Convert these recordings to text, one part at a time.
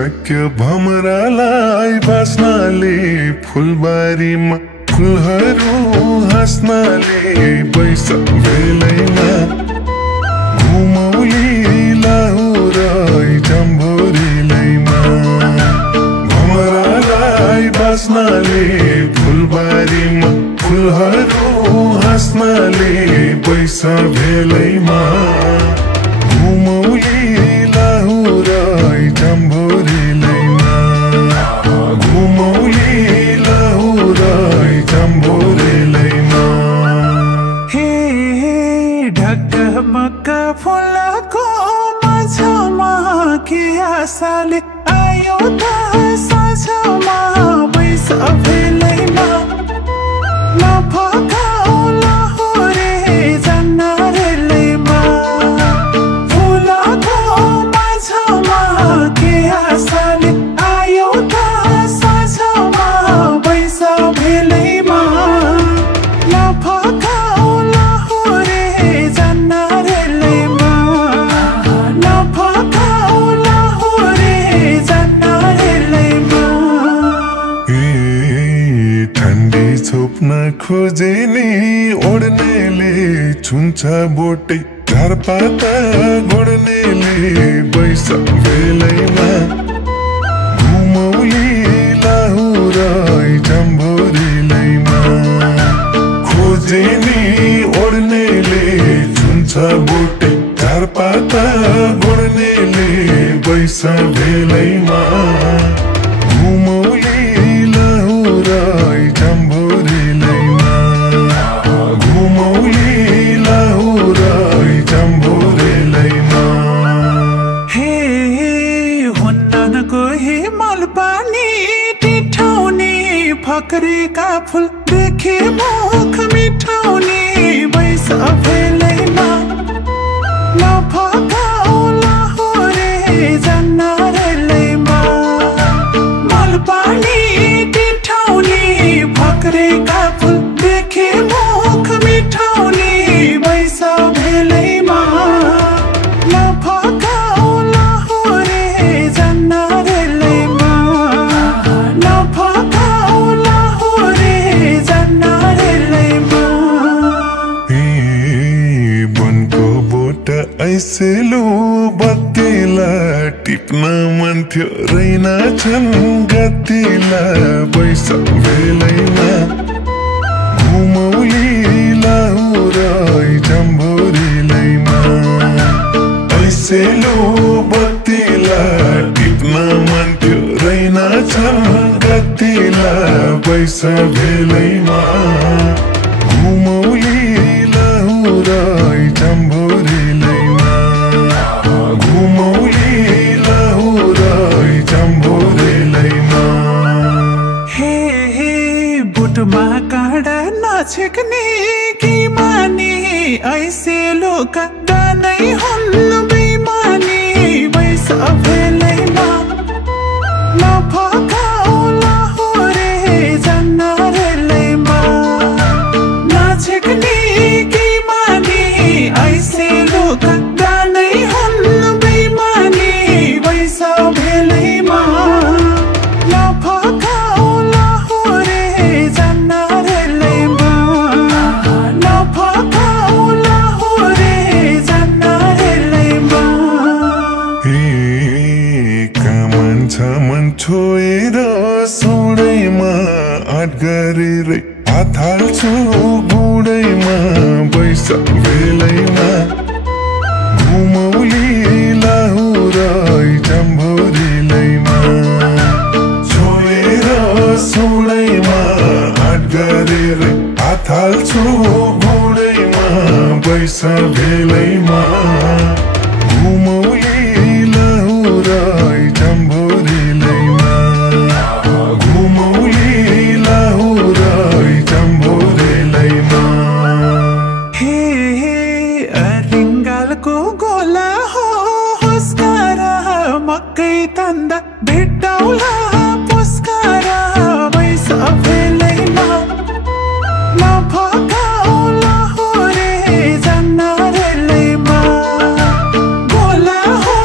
सक्यो भमरालाई बास्नाले फुलबारीमा फुलहरू हाँस्नाले बैशाख बेलैमा घुमौली लाहुरै जम्भोरीलैमा भमरालाई बास्नाले फुलबारीमा फुलहरू हाँस्नाले बैशाख बेलैमा घुमौली लाहुरै जम्भोरीलैमा घुमौली लाहुरै जम्भोरीलैमा हे ढकमक फुलको माझमा के आशाले आयो त साँझमा बैशाख बेलैमा नफकाऊ लाहुरे जन्नरेलैमा फुलको माझमा के आशाले आयो त साँझमा बैशाख बेलैमा नफकाऊ लाहुरे जन्नरेलैमा नफकाऊ लाहुरे जन्नरेलैमा ठन्डी छोप्न खोजे नि ओढ्नेले छुन्छ बोटै झारपाता गोड्नेले बैशाख बेलैमा घुमौली लाहुरै जम्भोरीलैमा खोजे नि ओढ्नेले छुन्छ बोटै झारपाता गोड्नेले बैशाख बेलैमा घुमौली लाहुरै जम्भोरीलैमा घुमौली लाहुरै जम्भोरीलैमा हे हुन्न कोही मलपानी टिठाउने फक्रेका फुल देखे मुख मिठाउने बैशाख बेलैमा नफकाऊ लाहुरे जन्नरेलैमा मलपानी टिठाउने फक्रेका फुल देखे मुख मिठाउने बैशाख बेलैमा नफकाऊ लाहुरे जन्नरेलैमा नफकाऊ लाहुरे जन्नरेलैमा बनको बोट ऐसेलो बत्तीला टिप्न मन थियो रैना छन् गतिला बैशाख बेलैमा घुमौली लाहुरै जम्भोरीलैमा ऐसेलो बत्तीला टिप्न मन थियो रैना छन् गतिला बैशाख बेलैमा घुमौली लाहुरै जम्भोरीलैमा घुमौली लाहुरै जम्भोरीलैमा हे बुटमा काँडा नछेक्ने कि माने ऐसे लोक नै हुन् बेमानी बैशाख बेलैमा नफकाऊ लाहुरे जन्नरेलैमा नछेक्ने कि माने ऐसे लोक नै हुन् बेमानी बैशाख बेलैमा नफकाऊ लाहुरे जन्नरेलैमा नफकाऊ लाहुरे जन्नरेलैमा कामन छ मन छोएर सोडैमा आँट गरेर हात हाल्छु गुडैमा बैशाख बेलैमा घुमौली लाहुरै जम्भोरीलैमा छोएर सोडैमा आँट गरेर हात हाल्छु गुडैमा बैशाख बेलैमा घुमौली लाहुरै जम्भोरीलैमा घुमौली लाहुरै जम्भोरीलैमा हे रिङ्गालको गोला हो हुस्कारा मकै तन्दा भेट्टाउला पुस्कारा बैशाख बेलैमा नफकाऊ लाहुरे जन्नरेलैमा गोला हो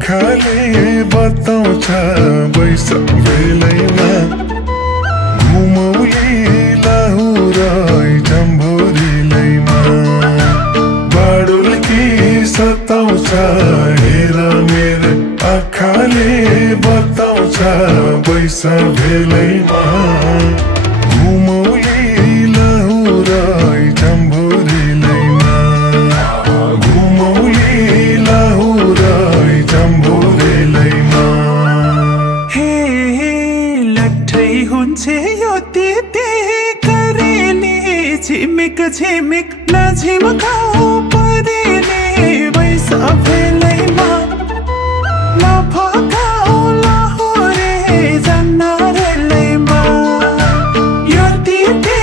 आँखाले बताउँछ बैस बेलैमा घुमौली लाहुराई जम्भोरिलैमा बाडुल्की सताउँछ हेर मेरो आँखाले बताउँछ बैस बेलैमा घुमौली लाहुराई जम्भोरिलैमा घुमौली लाहुराई जम्भोरिलैमा हे लट्ठै हुन्छ यो तिते करेले झिमिक झिमिक नझिमकाउ परेले बैस बेलैमा नफकाउ लाहुरे जन्नरेलैमा यो तिते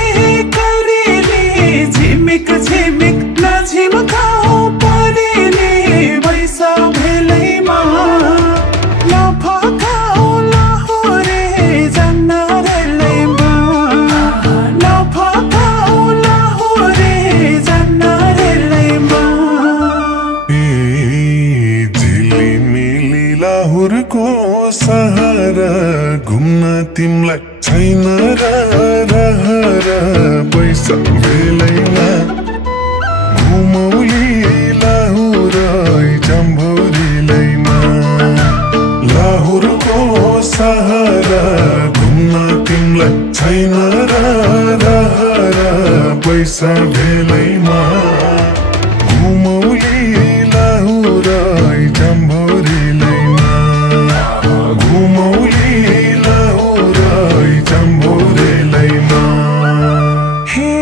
करेले झिमिक झिमिक नझिमकाउ परेले बैस बेलैमा नफकाउ लाहुरे जन्नरेलैमा नफकाउ लाहुरे जन्नरेलैमा झिलिमिली लाहुरको सहारा घुम्न तिमलाई छैन रहर बैस बेलैमा घुमौली लाहुराई जम्भोरिलैमा लाहुरको सहारा घुम्न तिमलाई छैन रहर बैस बेलैमा घुमौली लाहुराई जम्भोरिलैमा घुमौली लाहुराई जम्भोरिलैमा हे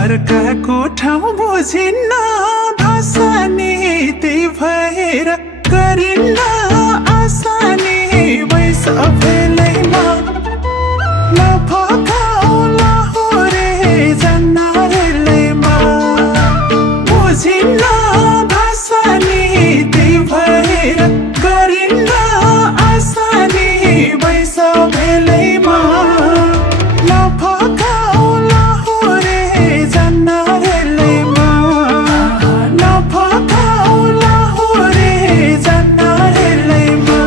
अर्काको ठाउँ बुझिन्न भाषा नि त्यही भएर गरिन्न आसानी बैस बेलैमा नफकाउ लाहुरे जन्नरेलैमा बुझिन्न भाषा नि त्यही भएर गरिन्न आसानी बैस बेलैमा नफकाउ लाहुरे जन्नरेलैमा नफकाउ लाहुरे जन्नरेलैमा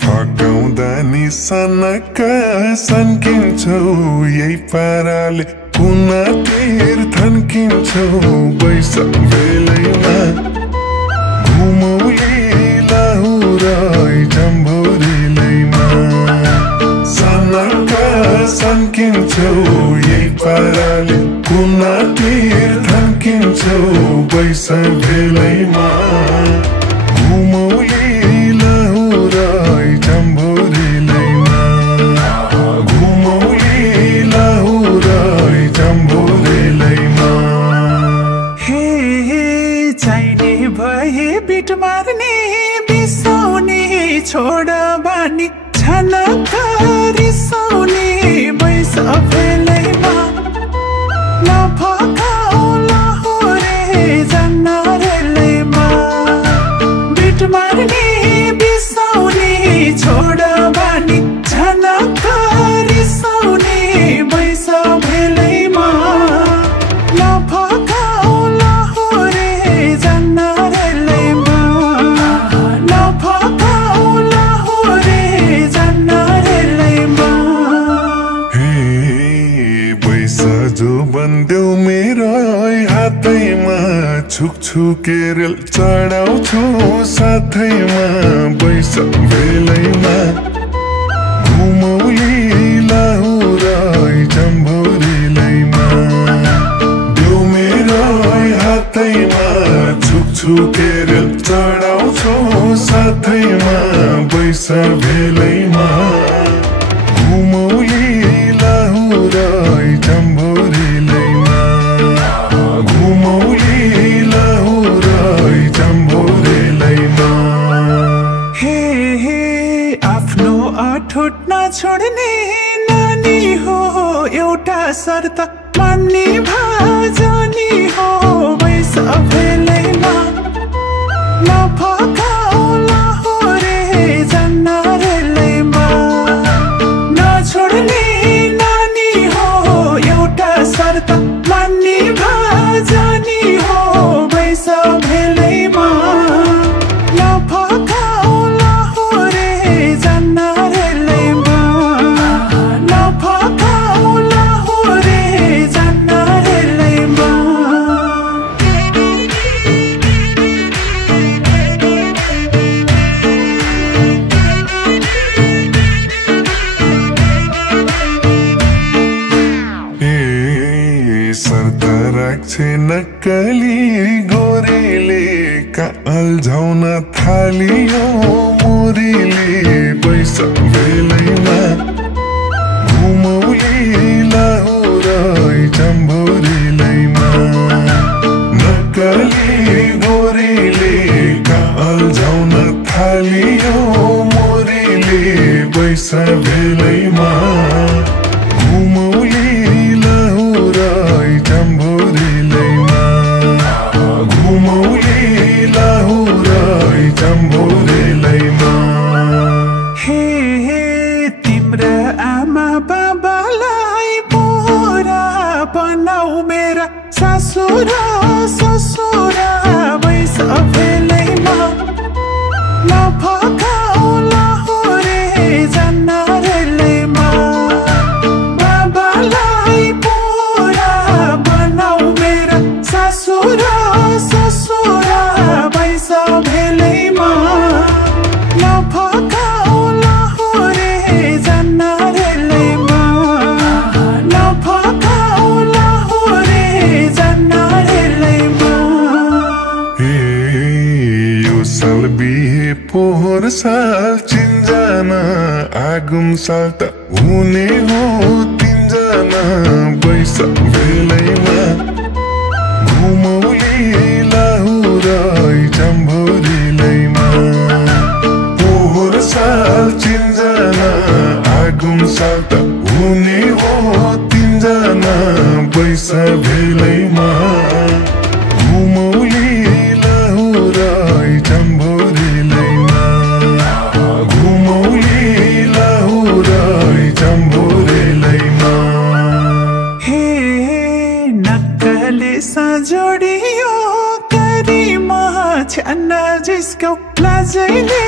फकाउँदा निसनक सन्किन्छौ यही पाराले कुनातिर थन्किन्छौ बैस बेलैमा घुमौली लाहुराई जम्भोरिलैमा सनक सन्किन्छौ यही पाराले कुनातिर थन्किन्छौ बैस बेलैमा घुमौली लाहुराई जम्भोरिलैमा घुमौली लाहुराई जम्भोरिलैमा हे चाहिने भए बिट मार्ने बिसाउने छोड बानी छनक रिसाउने बैस बेलैमा नफकाउ लाहुरे जन्नरेलैमा बिट मार्ने बिसाउने छोड बानी छनक रिसाउने बैस बेलैमा नफकाउ लाहुरे जन्नरेलैमा नफकाउ लाहुरे जन्नरेलैमा बैस जो बन्देऊ मेरो हातैमा छुकछुकेर चढाउँछु साथैमा बैस बेलैमा घुमौली लाहुराई जम्भोरिलैमा देऊ मेरो हातैमा छुकछुकेर चढाउँछु साथैमा बैस बेलैमा घुमौली लाहुराई जम्भोरिलैमा घुमौली लाहुराई जम्भोरिलैमा हे आफ्नो अठोट नछोड्ने नानी हो एउटा शर्त मान्ने भाजनी हो बैस बेलैमा नफकाउ लाहुरे जन्नरेलैमा नछोड्ने अल्झाउन थालियो मुरीले पैसा बेलैमा घुमौली लाहुरै चम्भोरेलैमा नक्कली गोरीले अल्झाउन थालियो मुरीले पैसा बेलैमा घुमौली लाहुरै चम्भोरेलैमा घुमौली लाहुरै चम्भोरेलैमा हे तिम्रा आमा बाबालाई बोरा बनाऊ मेरा ससुर ससुरा भैस भेलैमा नफकाऊ लाहुरे जन्नरेलैमा बाबालाई बोरा बनाऊ मेरा ससुर ससुरा भैस भेलैमा नफकाऊ लाहुरे जन्नरेलैमा नफकाऊ लाहुरे जन्नरेलैमा हे यो साल बिहे पोहोर साल चिन्जना आगुम साल त हुने हो तिनजना बैस बेलैमा घुमौली लाहुरै चम्भोरेलैमा पोहोर साल चिन्जना आगुम साल त हुने हो तिनजना बैस बेलैमा घुमौली लाहुरै चम्भोरेलैमा घुमौली लाहुरै चम्भोरेलैमा हे नक्कले सजोडियो करिमा छ्यान्न जिस्कौ लाजैले